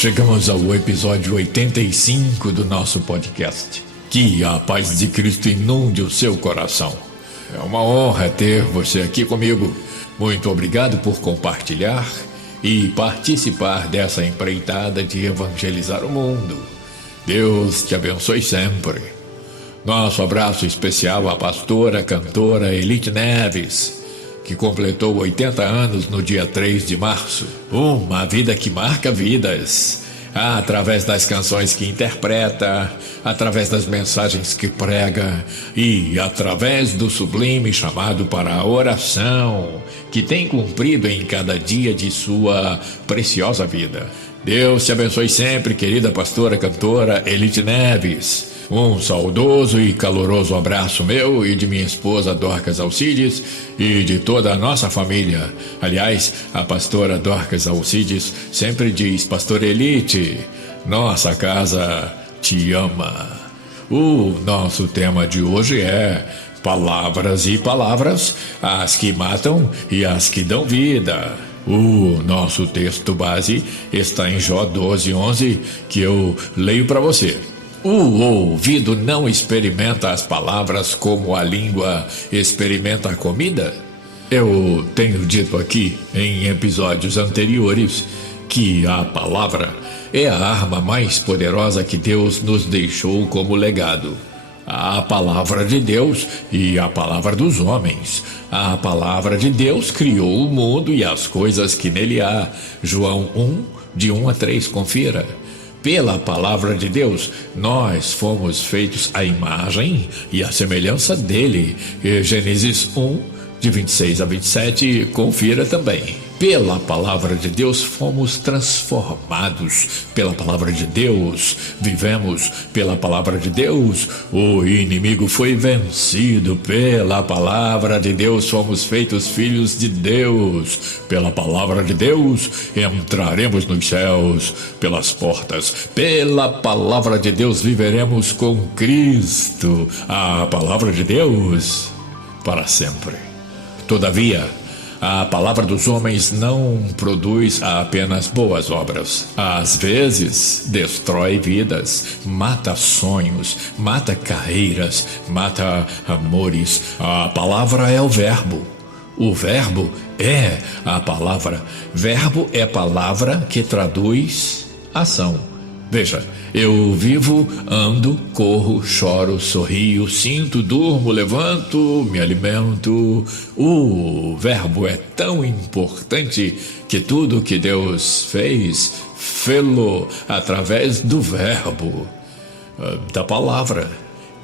Chegamos ao episódio 85 do nosso podcast. Que a paz de Cristo inunde o seu coração. É uma honra ter você aqui comigo. Muito obrigado por compartilhar e participar dessa empreitada de evangelizar o mundo. Deus te abençoe sempre. Nosso abraço especial à pastora, cantora Elite Neves, que completou 80 anos no dia 3 de março. Uma vida que marca vidas, através das canções que interpreta, através das mensagens que prega e através do sublime chamado para a oração que tem cumprido em cada dia de sua preciosa vida. Deus te abençoe sempre, querida pastora, cantora Elite Neves. Um saudoso e caloroso abraço meu e de minha esposa Dorcas Alcides e de toda a nossa família. Aliás, a pastora Dorcas Alcides sempre diz: Pastor Elite, nossa casa te ama. O nosso tema de hoje é palavras e palavras, as que matam e as que dão vida. O nosso texto base está em Jó 12:11, que eu leio para você. O ouvido não experimenta as palavras como a língua experimenta a comida? Eu tenho dito aqui em episódios anteriores que a palavra é a arma mais poderosa que Deus nos deixou como legado. A palavra de Deus e a palavra dos homens. A palavra de Deus criou o mundo e as coisas que nele há. João 1, de 1 a 3, confira. Pela palavra de Deus, nós fomos feitos à imagem e à semelhança dele. Gênesis 1, de 26 a 27, confira também. Pela palavra de Deus fomos transformados, pela palavra de Deus vivemos, pela palavra de Deus o inimigo foi vencido, pela palavra de Deus fomos feitos filhos de Deus, pela palavra de Deus entraremos nos céus, pelas portas, pela palavra de Deus viveremos com Cristo, a palavra de Deus para sempre. Todavia, a palavra dos homens não produz apenas boas obras. Às vezes, destrói vidas, mata sonhos, mata carreiras, mata amores. A palavra é o verbo. O verbo é a palavra. Verbo é palavra que traduz ação. Veja, eu vivo, ando, corro, choro, sorrio, sinto, durmo, levanto, me alimento. O verbo é tão importante que tudo que Deus fez-lo através do verbo, da palavra.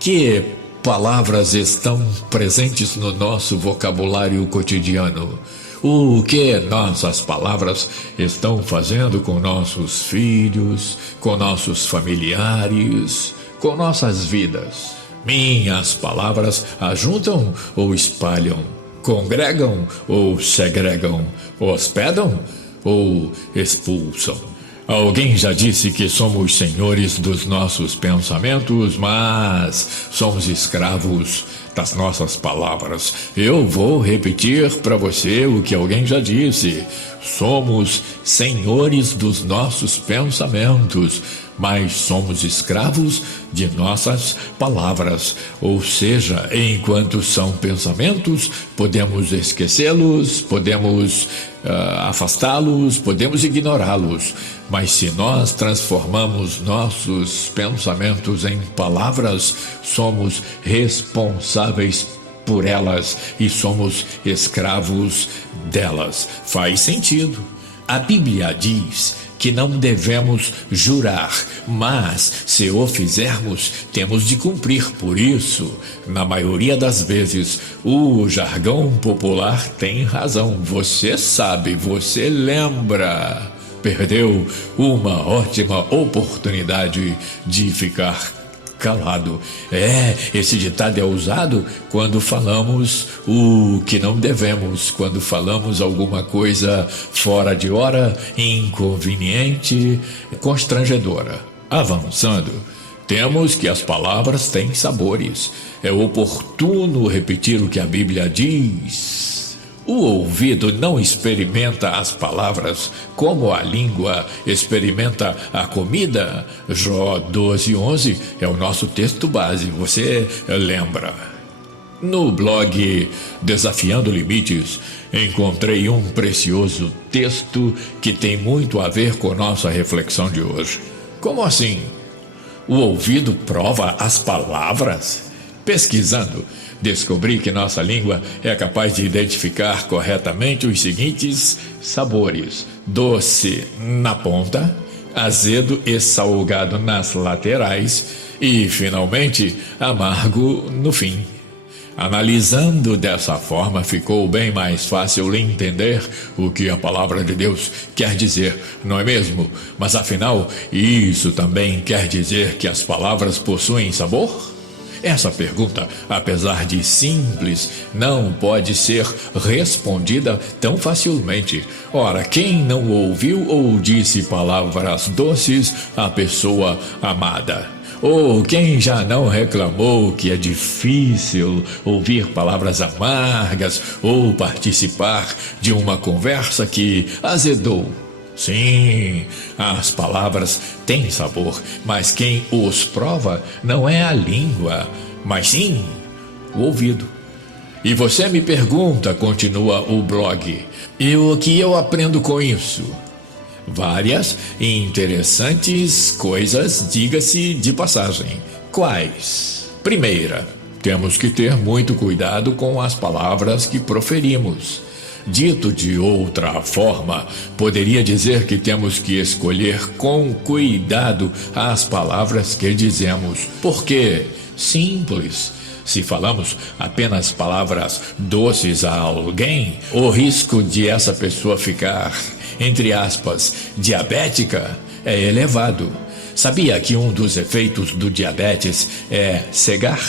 Que palavras estão presentes no nosso vocabulário cotidiano? O que nossas palavras estão fazendo com nossos filhos, com nossos familiares, com nossas vidas? Minhas palavras ajuntam ou espalham? Congregam ou segregam? Hospedam ou expulsam? Alguém já disse que somos senhores dos nossos pensamentos, mas somos escravos das nossas palavras. Eu vou repetir para você o que alguém já disse. Somos senhores dos nossos pensamentos, mas somos escravos de nossas palavras. Ou seja, enquanto são pensamentos, podemos esquecê-los, podemos afastá-los, podemos ignorá-los. Mas se nós transformamos nossos pensamentos em palavras, somos responsáveis por elas e somos escravos delas. Faz sentido. A Bíblia diz que não devemos jurar, mas se o fizermos, temos de cumprir. Por isso, na maioria das vezes, o jargão popular tem razão. Você sabe, você lembra. Perdeu uma ótima oportunidade de ficar calado. Esse ditado é usado quando falamos o que não devemos, quando falamos alguma coisa fora de hora, inconveniente, constrangedora. Avançando, temos que as palavras têm sabores. É oportuno repetir o que a Bíblia diz. O ouvido não experimenta as palavras como a língua experimenta a comida. Jó 12:11 é o nosso texto base, você lembra? No blog Desafiando Limites, encontrei um precioso texto que tem muito a ver com nossa reflexão de hoje. Como assim? O ouvido prova as palavras? Pesquisando, descobri que nossa língua é capaz de identificar corretamente os seguintes sabores: doce na ponta, azedo e salgado nas laterais e, finalmente, amargo no fim. Analisando dessa forma, ficou bem mais fácil entender o que a palavra de Deus quer dizer, não é mesmo? Mas afinal, isso também quer dizer que as palavras possuem sabor? Essa pergunta, apesar de simples, não pode ser respondida tão facilmente. Ora, quem não ouviu ou disse palavras doces à pessoa amada? Ou quem já não reclamou que é difícil ouvir palavras amargas ou participar de uma conversa que azedou? Sim, as palavras têm sabor, mas quem os prova não é a língua, mas sim o ouvido. E você me pergunta, continua o blog, e o que eu aprendo com isso? Várias e interessantes coisas, diga-se de passagem. Quais? Primeira, temos que ter muito cuidado com as palavras que proferimos. Dito de outra forma, poderia dizer que temos que escolher com cuidado as palavras que dizemos. Por quê? Simples. Se falamos apenas palavras doces a alguém, o risco de essa pessoa ficar, entre aspas, diabética é elevado. Sabia que um dos efeitos do diabetes é cegar?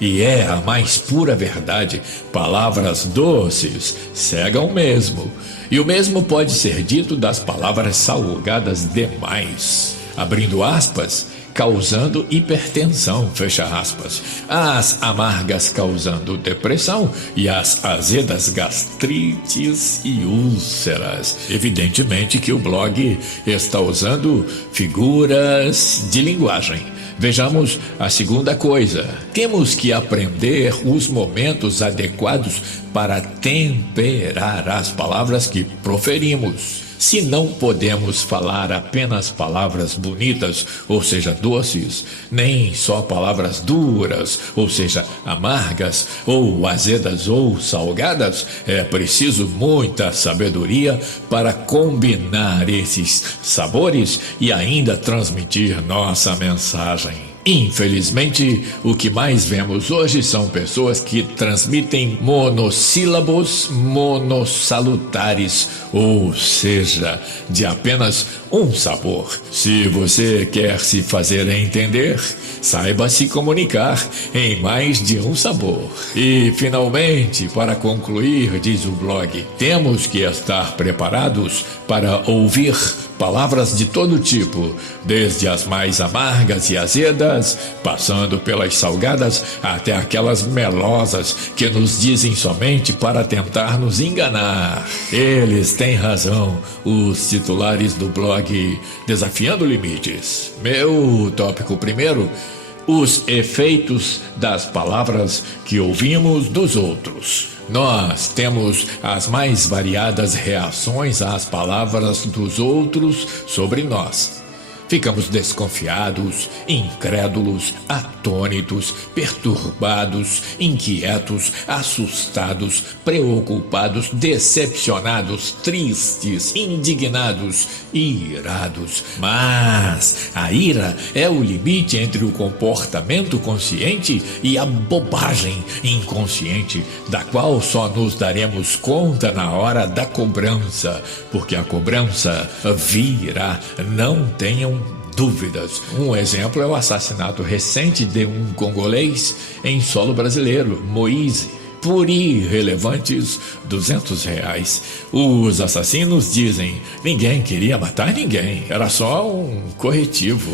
E é a mais pura verdade, palavras doces cegam mesmo. E o mesmo pode ser dito das palavras salgadas demais. Abrindo aspas, causando hipertensão, fecha aspas. As amargas causando depressão e as azedas gastrites e úlceras. Evidentemente que o blog está usando figuras de linguagem. Vejamos a segunda coisa. Temos que aprender os momentos adequados para temperar as palavras que proferimos. Se não podemos falar apenas palavras bonitas, ou seja, doces, nem só palavras duras, ou seja, amargas, ou azedas ou salgadas, é preciso muita sabedoria para combinar esses sabores e ainda transmitir nossa mensagem. Infelizmente, o que mais vemos hoje são pessoas que transmitem monossílabos monossalutares, ou seja, de apenas um sabor. Se você quer se fazer entender, saiba se comunicar em mais de um sabor. E, finalmente, para concluir, diz o blog, temos que estar preparados para ouvir palavras de todo tipo, desde as mais amargas e azedas, passando pelas salgadas até aquelas melosas que nos dizem somente para tentar nos enganar. Eles têm razão, os titulares do blog Desafiando Limites. Meu tópico primeiro: os efeitos das palavras que ouvimos dos outros. Nós temos as mais variadas reações às palavras dos outros sobre nós. Ficamos desconfiados, incrédulos, atônitos, perturbados, inquietos, assustados, preocupados, decepcionados, tristes, indignados e irados. Mas a ira é o limite entre o comportamento consciente e a bobagem inconsciente, da qual só nos daremos conta na hora da cobrança, porque a cobrança virá, não tenham dúvidas. Um exemplo é o assassinato recente de um congolês em solo brasileiro, Moise. por irrelevantes R$200. Os assassinos dizem: ninguém queria matar ninguém, era só um corretivo.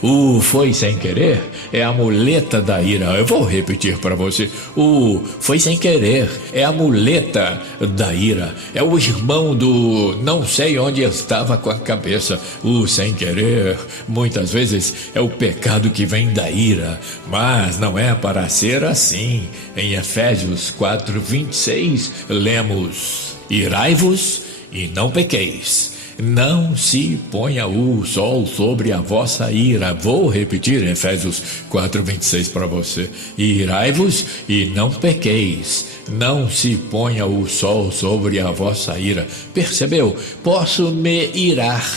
O foi sem querer é a muleta da ira. Eu vou repetir para você: o foi sem querer é a muleta da ira. É o irmão do não sei onde estava com a cabeça. O sem querer muitas vezes é o pecado que vem da ira, mas não é para ser assim. Em Efésios 4:26 lemos: irai-vos e não pequeis. Não se ponha o sol sobre a vossa ira. Vou repetir Efésios 4:26 para você: irai-vos e não pequeis. Não se ponha o sol sobre a vossa ira. Percebeu? Posso me irar,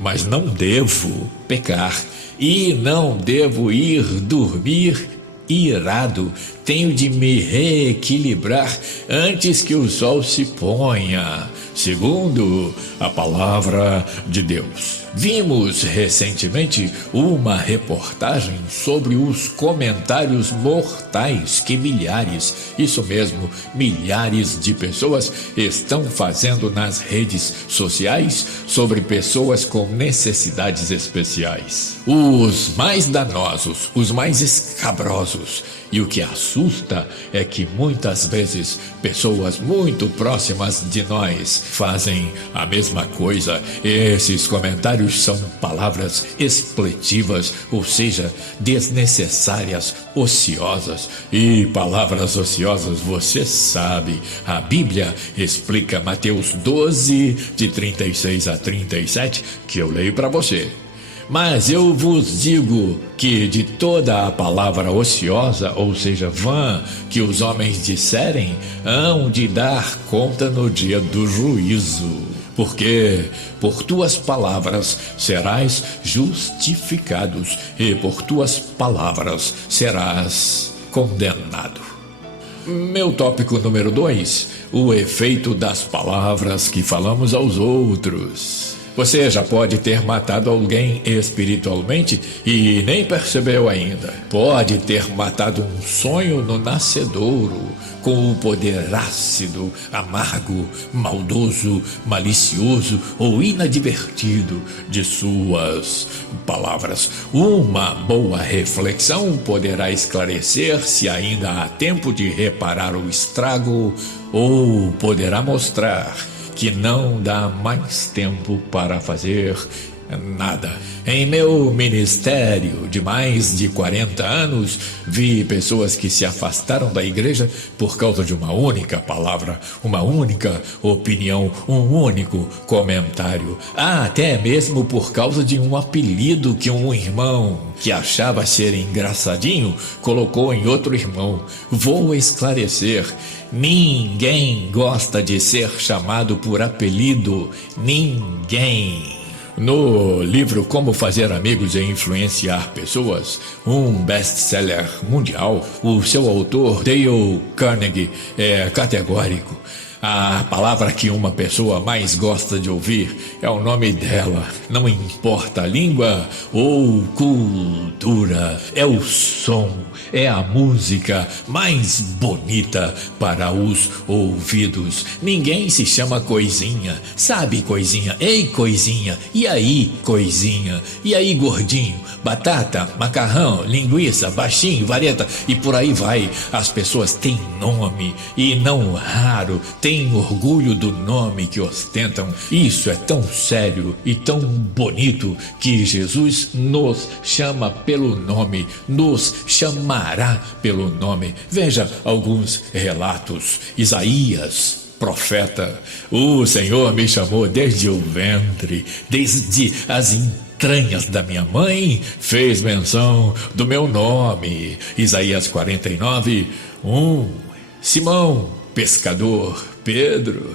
mas não devo pecar. E não devo ir dormir irado. Tenho de me reequilibrar antes que o sol se ponha, segundo a palavra de Deus. Vimos recentemente uma reportagem sobre os comentários mortais que milhares, isso mesmo, milhares de pessoas estão fazendo nas redes sociais sobre pessoas com necessidades especiais. Os mais danosos, os mais escabrosos, e o que assusta é que muitas vezes pessoas muito próximas de nós fazem a mesma coisa. Esses comentários são palavras expletivas, ou seja, desnecessárias, ociosas. E palavras ociosas, você sabe, a Bíblia explica Mateus 12, de 36 a 37, que eu leio para você. Mas eu vos digo que de toda a palavra ociosa, ou seja, vã, que os homens disserem, hão de dar conta no dia do juízo. Porque por tuas palavras serás justificados, e por tuas palavras serás condenado. Meu tópico número 2, o efeito das palavras que falamos aos outros. Você já pode ter matado alguém espiritualmente e nem percebeu ainda. Pode ter matado um sonho no nascedouro, com o poder ácido, amargo, maldoso, malicioso ou inadvertido de suas palavras. Uma boa reflexão poderá esclarecer se ainda há tempo de reparar o estrago, ou poderá mostrar que não dá mais tempo para fazer nada. Em meu ministério de mais de 40 anos, vi pessoas que se afastaram da igreja por causa de uma única palavra, uma única opinião, um único comentário. Até mesmo por causa de um apelido que um irmão, que achava ser engraçadinho, colocou em outro irmão. Vou esclarecer: ninguém gosta de ser chamado por apelido. Ninguém. No livro Como Fazer Amigos e Influenciar Pessoas, um best-seller mundial, o seu autor, Dale Carnegie, é categórico. A palavra que uma pessoa mais gosta de ouvir é o nome dela. Não importa a língua ou cultura, é o som, é a música mais bonita para os ouvidos. Ninguém se chama Coisinha. Sabe, Coisinha? Ei, Coisinha. E aí, Coisinha? E aí, gordinho? Batata, macarrão, linguiça, baixinho, vareta e por aí vai. As pessoas têm nome e, não raro, têm orgulho do nome que ostentam. Isso é tão sério e tão bonito que Jesus nos chama pelo nome, nos chamará pelo nome. Veja alguns relatos. Isaías, profeta: o Senhor me chamou desde o ventre, desde as entranhas da minha mãe, fez menção do meu nome. Isaías 49:1. Simão, pescador, Pedro,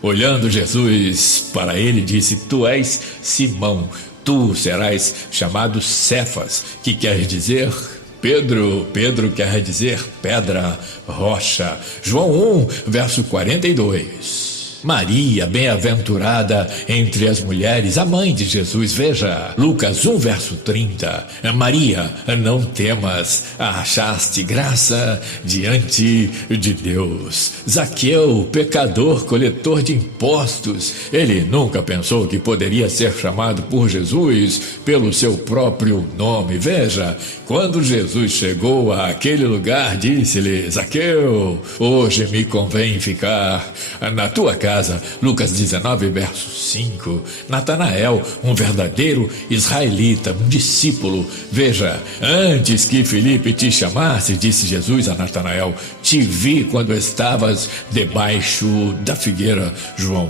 olhando Jesus para ele, disse: tu és Simão, tu serás chamado Cefas, que quer dizer Pedro. Pedro quer dizer pedra, rocha. João 1, verso 42. Maria, bem-aventurada entre as mulheres, a mãe de Jesus. Veja, Lucas 1, verso 30. Maria, não temas, achaste graça diante de Deus. Zaqueu, pecador, coletor de impostos, ele nunca pensou que poderia ser chamado por Jesus pelo seu próprio nome. Veja, quando Jesus chegou àquele lugar, disse-lhe: Zaqueu, hoje me convém ficar na tua casa. Lucas 19, verso 5. Natanael, um verdadeiro israelita, um discípulo. Veja, antes que Filipe te chamasse, disse Jesus a Natanael, te vi quando estavas debaixo da figueira. João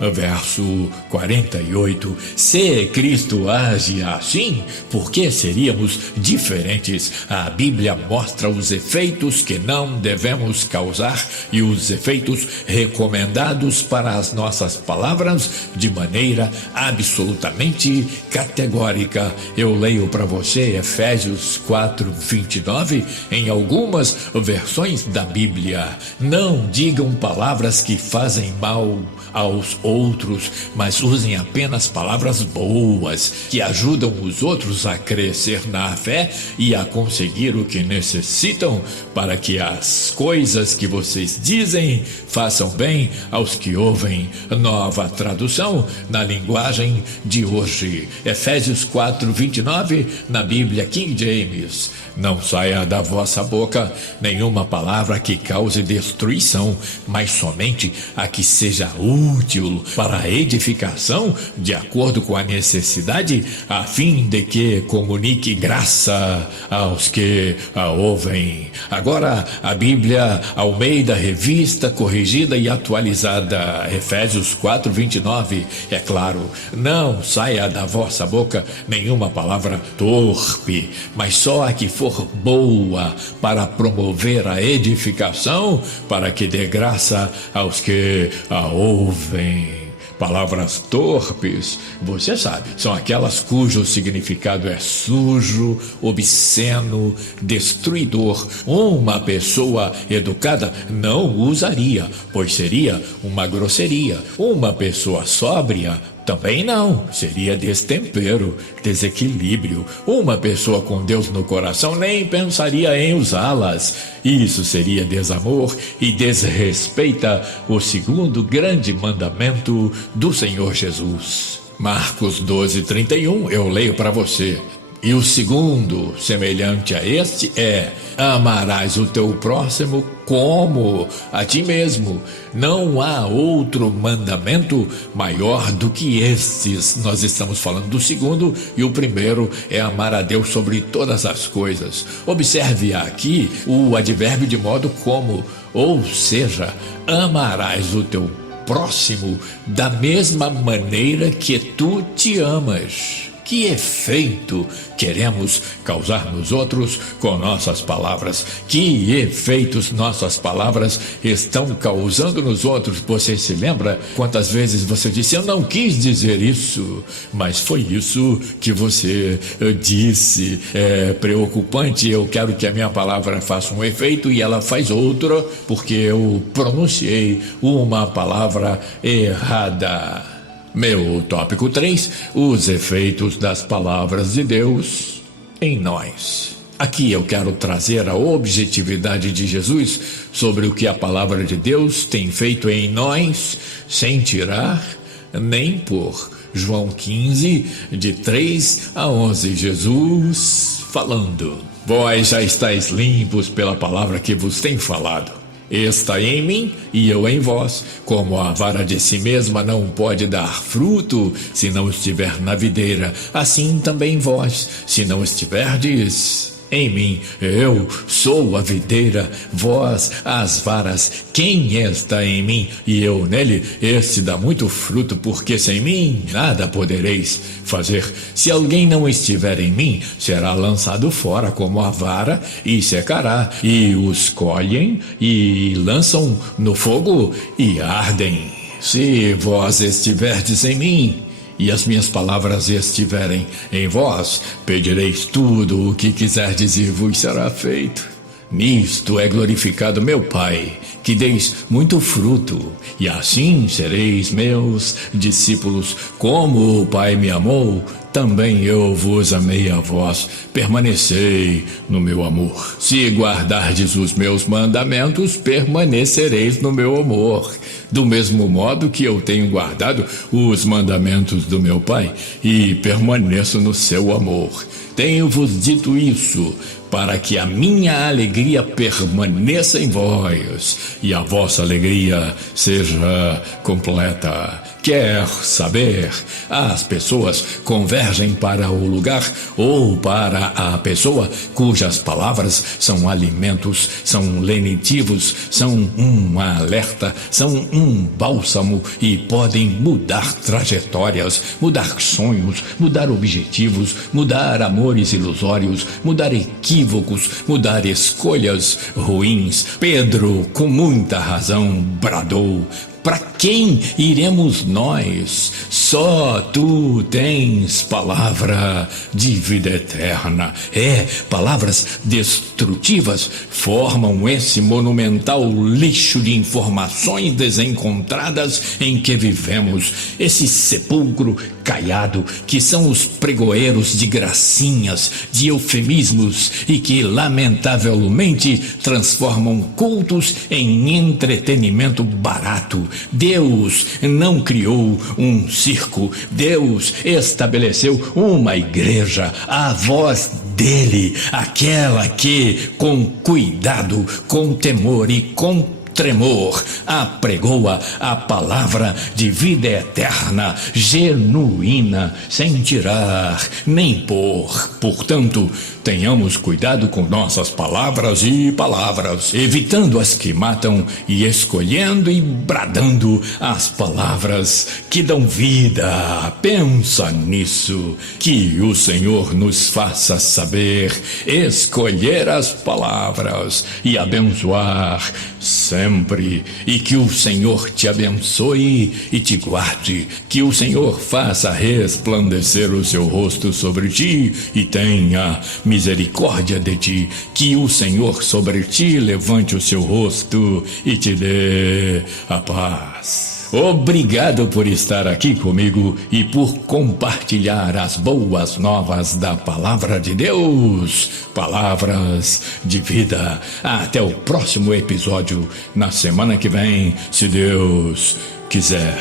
1, verso 48. Se Cristo age assim, por que seríamos diferentes? A Bíblia mostra os efeitos que não devemos causar e os efeitos recomendados para as nossas palavras de maneira absolutamente categórica. Eu leio para você Efésios 4:29 em algumas versões da Bíblia. Não digam palavras que fazem mal aos outros, mas usem apenas palavras boas que ajudam os outros a crescer na fé e a conseguir o que necessitam, para que as coisas que vocês dizem façam bem aos que ouvem. Nova tradução na linguagem de hoje. Efésios 4:29 na Bíblia King James. Não saia da vossa boca nenhuma palavra que cause destruição, mas somente a que seja útil para a edificação, de acordo com a necessidade, a fim de que comunique graça aos que a ouvem. Agora, a Bíblia Almeida, revista, corrigida e atualizada. Efésios 4:29. É claro, não saia da vossa boca nenhuma palavra torpe, mas só a que for boa para promover a edificação, para que dê graça aos que a ouvem. Palavras torpes, você sabe, são aquelas cujo significado é sujo, obsceno, destruidor. Uma pessoa educada não usaria, pois seria uma grosseria. Uma pessoa sóbria também não, seria destempero, desequilíbrio. Uma pessoa com Deus no coração nem pensaria em usá-las. Isso seria desamor e desrespeita o segundo grande mandamento do Senhor Jesus. Marcos 12:31, eu leio para você. E o segundo, semelhante a este, é: amarás o teu próximo como a ti mesmo. Não há outro mandamento maior do que estes. Nós estamos falando do segundo, e o primeiro é amar a Deus sobre todas as coisas. Observe aqui o advérbio de modo como, ou seja, amarás o teu próximo da mesma maneira que tu te amas. Que efeito queremos causar nos outros com nossas palavras? Que efeitos nossas palavras estão causando nos outros? Você se lembra quantas vezes você disse: eu não quis dizer isso, mas foi isso que você disse. É preocupante. Eu quero que a minha palavra faça um efeito e ela faz outro, porque eu pronunciei uma palavra errada. Meu tópico 3, os efeitos das palavras de Deus em nós. Aqui eu quero trazer a objetividade de Jesus sobre o que a palavra de Deus tem feito em nós, sem tirar nem pôr. João 15, de 3-11, Jesus falando: vós já estáis limpos pela palavra que vos tem falado. Está em mim e eu em vós. Como a vara de si mesma não pode dar fruto se não estiver na videira, assim também vós, se não estiverdes em mim. Eu sou a videira, vós as varas. Quem está em mim e eu nele, este dá muito fruto, porque sem mim nada podereis fazer. Se alguém não estiver em mim, será lançado fora como a vara e secará, e os colhem e lançam no fogo e ardem. Se vós estiverdes em mim e as minhas palavras estiverem em vós, pedireis tudo o que quiserdes e vos será feito. Nisto é glorificado meu Pai, que deis muito fruto, e assim sereis meus discípulos. Como o Pai me amou, também eu vos amei a vós. Permanecei no meu amor. Se guardardes os meus mandamentos, permanecereis no meu amor. Do mesmo modo que eu tenho guardado os mandamentos do meu Pai e permaneço no seu amor. Tenho-vos dito isso, para que a minha alegria permaneça em vós e a vossa alegria seja completa. Quer saber? As pessoas convergem para o lugar ou para a pessoa cujas palavras são alimentos, são lenitivos, são um alerta, são um bálsamo e podem mudar trajetórias, mudar sonhos, mudar objetivos, mudar amores ilusórios, mudar equívocos, mudar escolhas ruins. Pedro, com muita razão, bradou: para quem iremos nós? Só tu tens palavra de vida eterna. Palavras destrutivas formam esse monumental lixo de informações desencontradas em que vivemos, esse sepulcro caiado que são os pregoeiros de gracinhas, de eufemismos e que lamentavelmente transformam cultos em entretenimento barato. Deus não criou um circo, Deus estabeleceu uma igreja, a voz dele, aquela que, com cuidado, com temor e com tremor, apregoa a palavra de vida eterna, genuína, sem tirar nem pôr. Portanto, tenhamos cuidado com nossas palavras, evitando as que matam e escolhendo e bradando as palavras que dão vida. Pensa nisso, que o Senhor nos faça saber escolher as palavras e abençoar sempre, e que o Senhor te abençoe e te guarde, que o Senhor faça resplandecer o seu rosto sobre ti e tenha misericórdia de ti, que o Senhor sobre ti levante o seu rosto e te dê a paz. Obrigado por estar aqui comigo e por compartilhar as boas novas da Palavra de Deus, palavras de vida. Até o próximo episódio, na semana que vem, se Deus quiser.